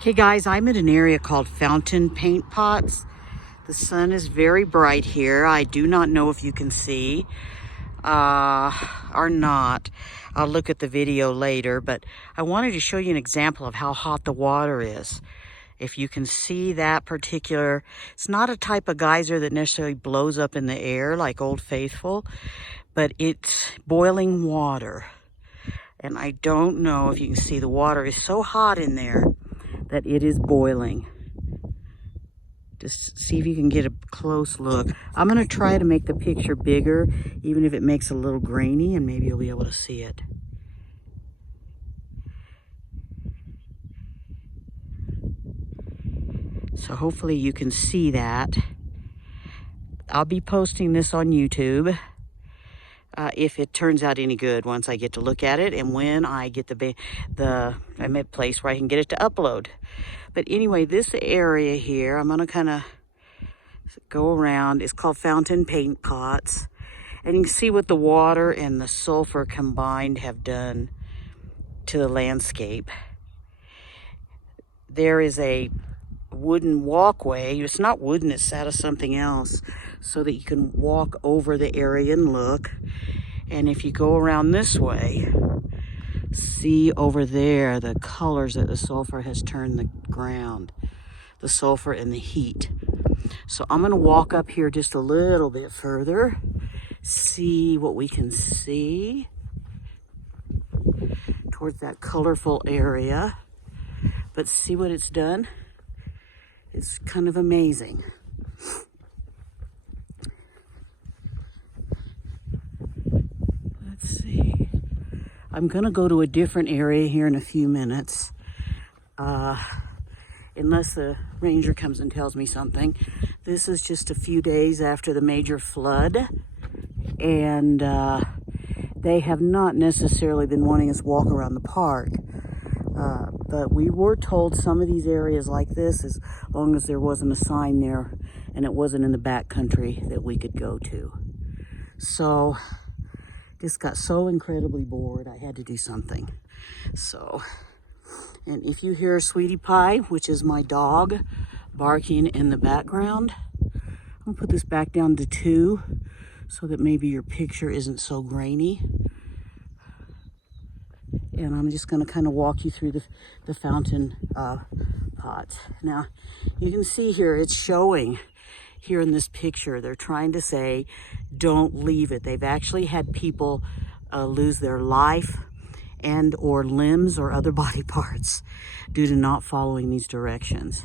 Okay guys, I'm in an area called Fountain Paint Pots. The sun is very bright here. I do not know if you can see or not. I'll look at the video later, but I wanted to show you an example of how hot the water is. If you can see that particular, it's not a type of geyser that necessarily blows up in the air like Old Faithful, but it's boiling water. And I don't know if you can see, the water is so hot in there that it is boiling. Just see if you can get a close look. I'm going to try to make the picture bigger, even if it makes it a little grainy, and maybe you'll be able to see it. So hopefully you can see that. I'll be posting this on YouTube if it turns out any good once I get to look at it, and when I get I'm at a place where I can get it to upload. But anyway, this area here, I'm going to kind of go around. It's called Fountain Paint Pots. And you can see what the water and the sulfur combined have done to the landscape. There is a wooden walkway. It's not wooden, it's out of something else, so that you can walk over the area and look. And if you go around this way, see over there the colors that the sulfur has turned the ground, the sulfur and the heat. So I'm going to walk up here just a little bit further, see what we can see towards that colorful area. But see what it's done? It's kind of amazing. Let's see. I'm going to go to a different area here in a few minutes. Unless the ranger comes and tells me something. This is just a few days after the major flood. And they have not necessarily been wanting us to walk around the park. But we were told some of these areas like this, as long as there wasn't a sign there and it wasn't in the back country, that we could go to. So just got so incredibly bored, I had to do something. So, and if you hear Sweetie Pie, which is my dog, barking in the background, I'm gonna put this back down to 2 so that maybe your picture isn't so grainy. And I'm just going to kind of walk you through the fountain pots. Now, you can see here, it's showing here in this picture. They're trying to say, don't leave it. They've actually had people lose their life and or limbs or other body parts due to not following these directions.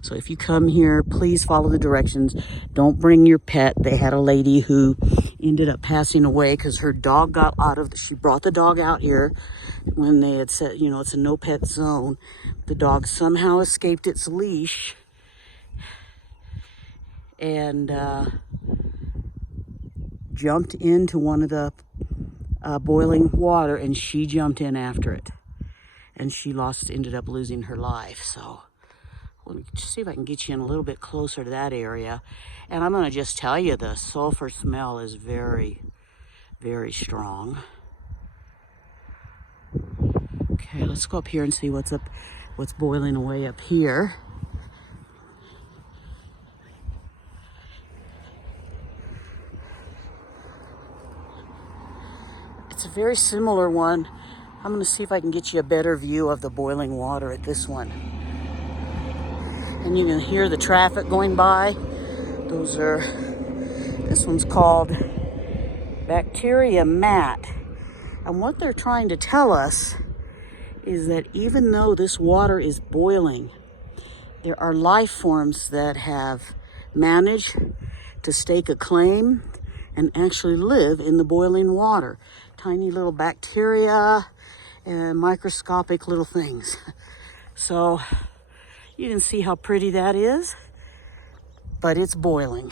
So if you come here, please follow the directions. Don't bring your pet. They had a lady who ended up passing away because her dog got she brought the dog out here when they had said, you know, it's a no pet zone. The dog somehow escaped its leash and jumped into one of the boiling water, and she jumped in after it. And she ended up losing her life, so. Let me see if I can get you in a little bit closer to that area. And I'm going to just tell you, the sulfur smell is very, very strong. Okay, let's go up here and see what's boiling away up here. It's a very similar one. I'm going to see if I can get you a better view of the boiling water at this one. And you can hear the traffic going by. This one's called bacteria mat. And what they're trying to tell us is that even though this water is boiling, there are life forms that have managed to stake a claim and actually live in the boiling water. Tiny little bacteria and microscopic little things. So you can see how pretty that is, but it's boiling.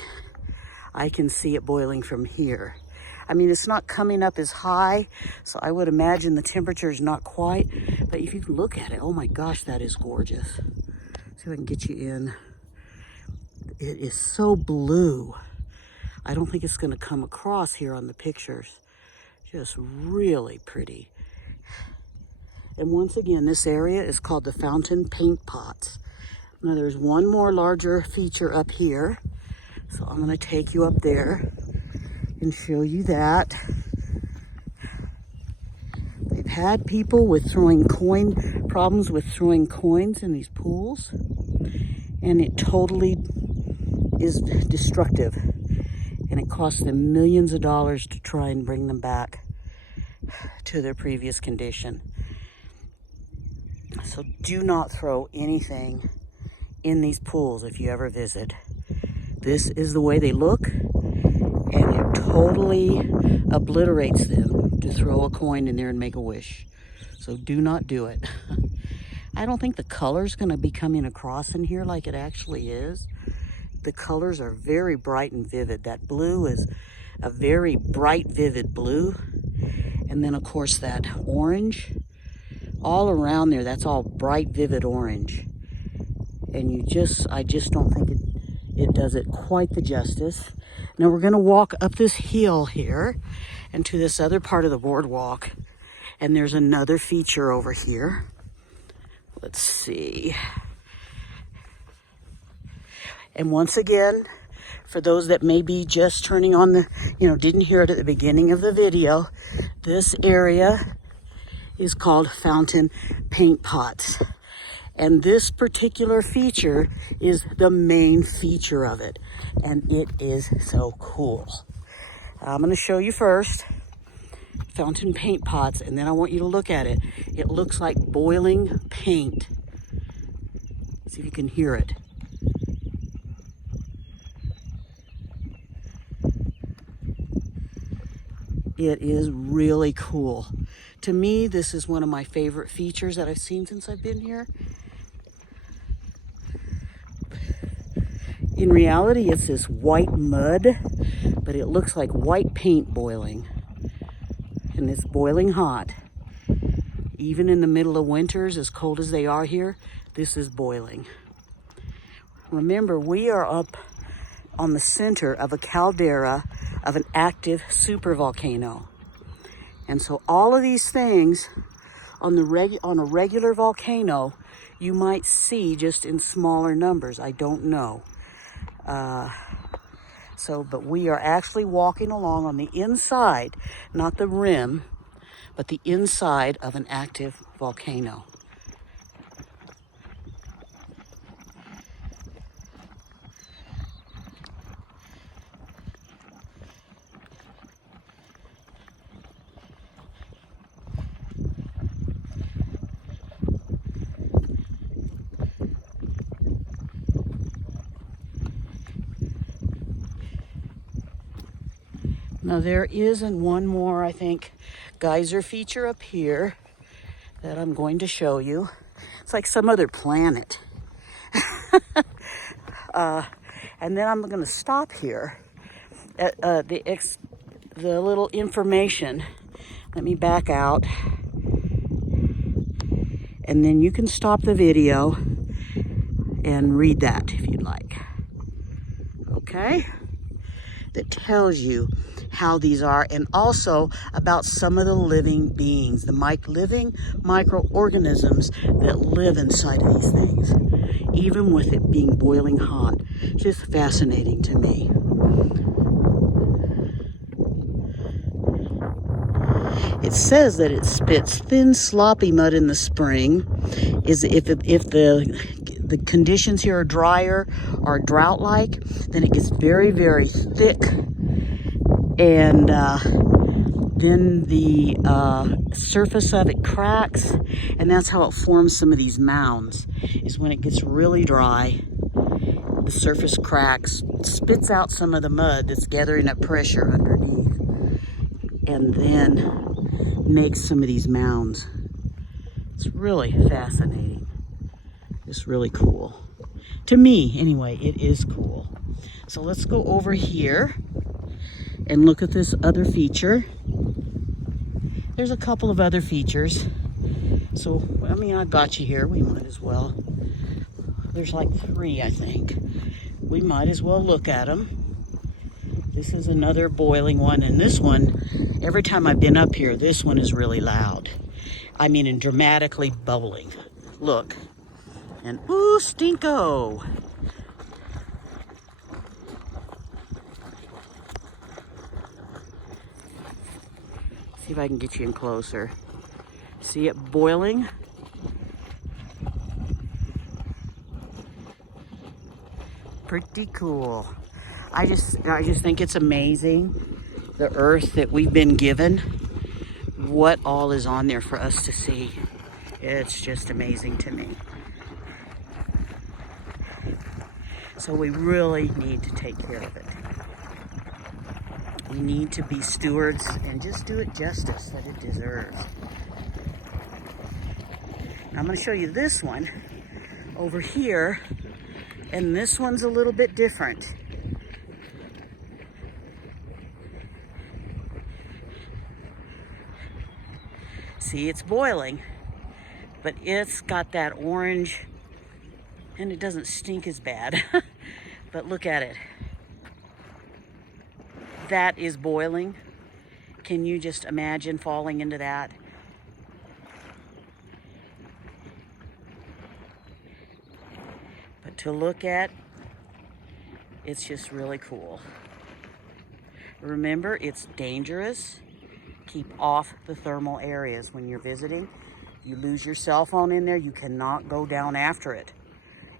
I can see it boiling from here. I mean, it's not coming up as high, so I would imagine the temperature is not quite, but if you can look at it, oh my gosh, that is gorgeous. See if I can get you in. It is so blue. I don't think it's going to come across here on the pictures. Just really pretty. And once again, this area is called the Fountain Paint Pots. Now there's one more larger feature up here. So I'm gonna take you up there and show you that. They've had people with problems with throwing coins in these pools, and it totally is destructive. And it costs them millions of dollars to try and bring them back to their previous condition. So do not throw anything in these pools if you ever visit. This is the way they look, and it totally obliterates them to throw a coin in there and make a wish. So do not do it. I don't think the color's gonna be coming across in here like it actually is. The colors are very bright and vivid. That blue is a very bright, vivid blue. And then of course that orange, all around there, that's all bright, vivid orange. And I just don't think it does it quite the justice. Now we're gonna walk up this hill here and to this other part of the boardwalk. And there's another feature over here. Let's see. And once again, for those that may be just turning on didn't hear it at the beginning of the video, this area is called Fountain Paint Pots. And this particular feature is the main feature of it. And it is so cool. I'm gonna show you first Fountain Paint Pots, and then I want you to look at it. It looks like boiling paint. See if you can hear it. It is really cool. To me, this is one of my favorite features that I've seen since I've been here. In reality, it's this white mud, but it looks like white paint boiling. And it's boiling hot. Even in the middle of winters, as cold as they are here, this is boiling. Remember, we are up on the center of a caldera of an active supervolcano. And so all of these things on a regular volcano, you might see just in smaller numbers. I don't know. But we are actually walking along on the inside, not the rim, but the inside of an active volcano. Now there is one more, I think, geyser feature up here that I'm going to show you. It's like some other planet. And then I'm going to stop here at the little information. Let me back out. And then you can stop the video and read that if you'd like. Okay? That tells you how these are, and also about some of the living beings, the living microorganisms that live inside of these things, even with it being boiling hot. Just fascinating to me. It says that it spits thin, sloppy mud in the spring. If the conditions here are drier or drought-like, then it gets very, very thick. And then the surface of it cracks, and that's how it forms some of these mounds, is when it gets really dry, the surface cracks, spits out some of the mud that's gathering up pressure underneath, and then makes some of these mounds. It's really fascinating. It's really cool. To me, anyway, it is cool. So let's go over here and look at this other feature. There's a couple of other features. So, I mean, I got you here. We might as well. There's like 3, I think. We might as well look at them. This is another boiling one. And this one, every time I've been up here, this one is really loud. I mean, and dramatically bubbling. Look. And ooh, stinko. See if I can get you in closer. See it boiling? Pretty cool. I just think it's amazing, the earth that we've been given, what all is on there for us to see. It's just amazing to me. So we really need to take care of it. We need to be stewards and just do it justice that it deserves. Now I'm going to show you this one over here, and this one's a little bit different. See, it's boiling, but it's got that orange, and it doesn't stink as bad. But look at it. That is boiling. Can you just imagine falling into that? But to look at, it's just really cool. Remember, it's dangerous. Keep off the thermal areas when you're visiting. You lose your cell phone in there, you cannot go down after it.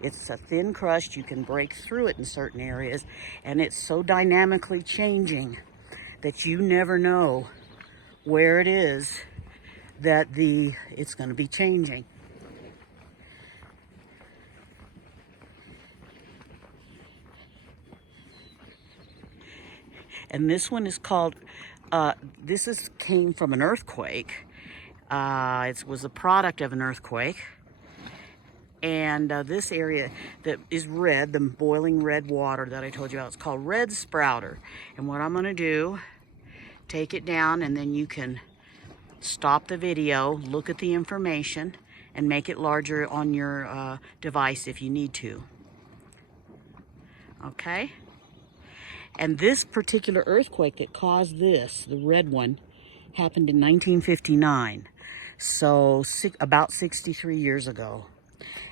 It's a thin crust, you can break through it in certain areas, and it's so dynamically changing that you never know where it is that it's going to be changing. And this one is called, came from an earthquake. It was a product of an earthquake. And this area that is red, the boiling red water that I told you about, it's called red sprouter. And what I'm gonna do, take it down, and then you can stop the video, look at the information, and make it larger on your device if you need to. Okay? And this particular earthquake that caused this, the red one, happened in 1959. So about 63 years ago.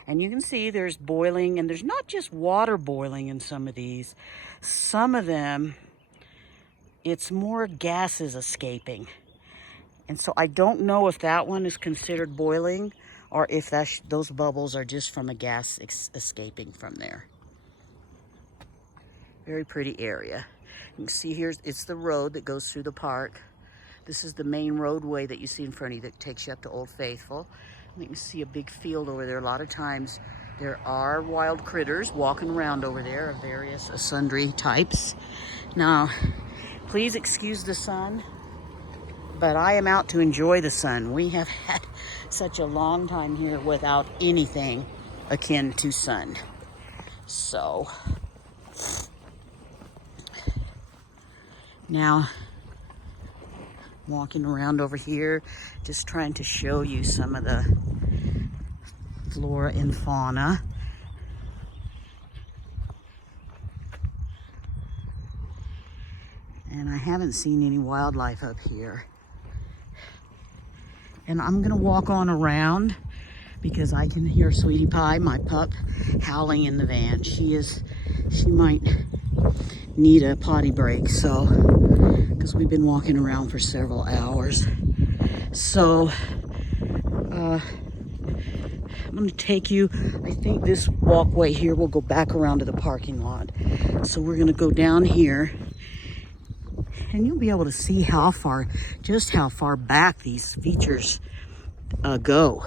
And you can see there's boiling, and there's not just water boiling in some of these. Some of them, it's more gases escaping. And so I don't know if that one is considered boiling or if those bubbles are just from a gas escaping from there. Very pretty area. You can see here, it's the road that goes through the park. This is the main roadway that you see in front of you that takes you up to Old Faithful. And you can see a big field over there. A lot of times there are wild critters walking around over there of various sundry types. Now, please excuse the sun, but I am out to enjoy the sun. We have had such a long time here without anything akin to sun. So, now, walking around over here, just trying to show you some of the flora and fauna. And I haven't seen any wildlife up here. And I'm gonna walk on around because I can hear Sweetie Pie, my pup, howling in the van. She might need a potty break, so, because we've been walking around for several hours. So, I'm gonna take you, I think this walkway here will go back around to the parking lot. So we're gonna go down here, and you'll be able to see just how far back these features go.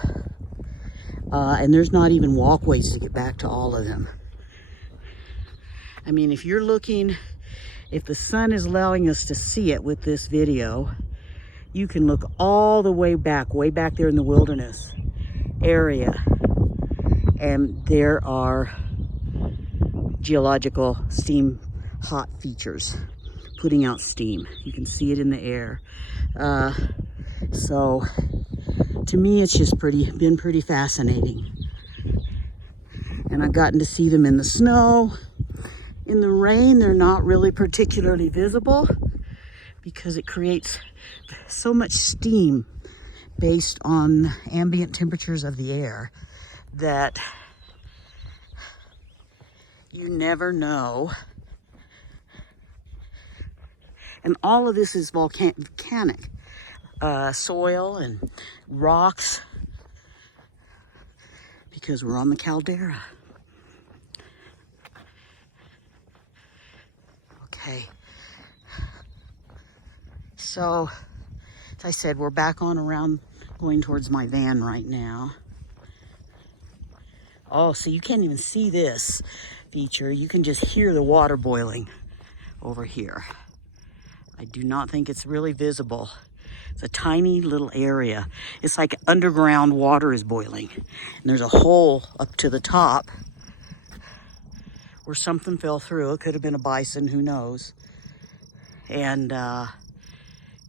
And there's not even walkways to get back to all of them. I mean, if the sun is allowing us to see it with this video, you can look all the way back there in the wilderness area. And there are geological steam hot features putting out steam. You can see it in the air. So to me, it's just been pretty fascinating. And I've gotten to see them in the snow. In the rain, they're not really particularly visible because it creates so much steam based on ambient temperatures of the air that you never know. And all of this is volcanic soil and rocks because we're on the caldera. Okay. So, as I said, we're back on around going towards my van right now. Oh, so you can't even see this feature. You can just hear the water boiling over here. I do not think it's really visible. It's a tiny little area. It's like underground water is boiling. And there's a hole up to the top where something fell through. It could have been a bison, who knows. And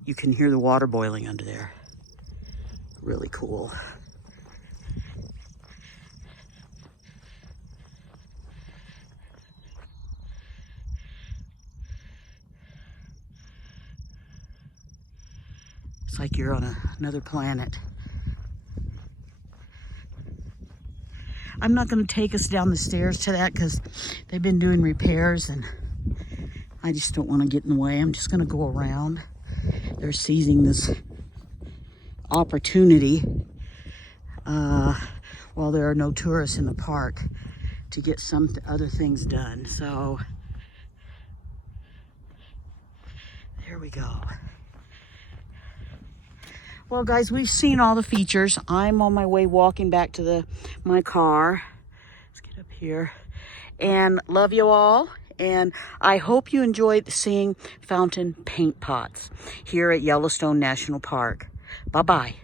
you can hear the water boiling under there. Really cool. It's like you're on another planet. I'm not going to take us down the stairs to that because they've been doing repairs and I just don't want to get in the way. I'm just going to go around. They're seizing this opportunity while there are no tourists in the park to get some other things done. So there we go. Well, guys, we've seen all the features. I'm on my way walking back to my car. Let's get up here. And love you all. And I hope you enjoyed seeing fountain paint pots here at Yellowstone National Park. Bye-bye.